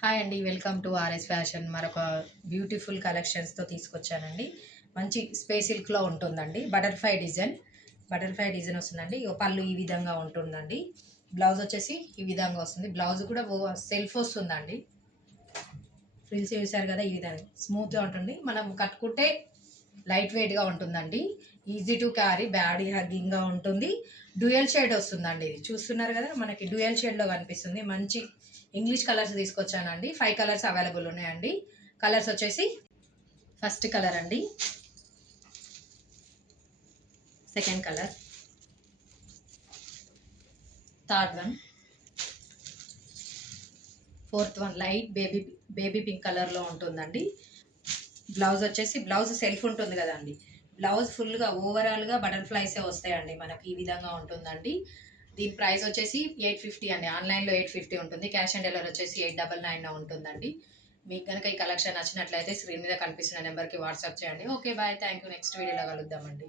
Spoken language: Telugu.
హాయ్ అండి, వెల్కమ్ టు ఆర్ఎస్ ఫ్యాషన్. మరొక బ్యూటిఫుల్ కలెక్షన్స్తో తీసుకొచ్చానండి. మంచి స్పేస్ సిల్క్లో ఉంటుందండి. బటర్ఫ్లై డిజైన్ వస్తుందండి. ఇగో పళ్ళు ఈ విధంగా ఉంటుందండి. బ్లౌజ్ వచ్చేసి ఈ విధంగా వస్తుంది. బ్లౌజ్ కూడా సెల్ఫ్ వస్తుందండి. ఫ్రిల్స్ చూసారు కదా, ఈ విధంగా స్మూత్గా ఉంటుంది. మనం కట్టుకుంటే లైట్ వెయిట్గా ఉంటుందండి. ఈజీ టు క్యారీ, బ్యాడీ హగ్గింగ్గా ఉంటుంది. డ్యూయల్ షేడ్ వస్తుందండి. ఇది చూస్తున్నారు కదా, మనకి డ్యూయల్ షేడ్లో కనిపిస్తుంది. మంచి ఇంగ్లీష్ కలర్స్ తీసుకొచ్చానండి. 5 కలర్స్ అవైలబుల్ ఉన్నాయండి. కలర్స్ వచ్చేసి ఫస్ట్ కలర్ అండి, second colour, third one, fourth one light baby pink కలర్లో ఉంటుందండి. బ్లౌజ్ వచ్చేసి బ్లౌజ్ సెల్ఫ్ ఉంటుంది కదండి. బ్లౌజ్ ఫుల్గా ఓవరాల్గా బటర్ఫ్లైసే వస్తాయండి. మనకి ఈ విధంగా ఉంటుందండి. దీని ప్రైస్ వచ్చేసి 850 అండి. ఆన్లైన్లో 850 ఉంటుంది. క్యాష్ ఆన్ డెలివరీ వచ్చేసి 899 ఉంటుందండి. మీకు కనుక ఈ కలెక్షన్ నచ్చినట్లయితే స్క్రీన్ మీద కనిపిస్తున్న నెంబర్కి వాట్సాప్ చేయండి. Okay bye, thank you. Next వీడియోలో కలుద్దామండి.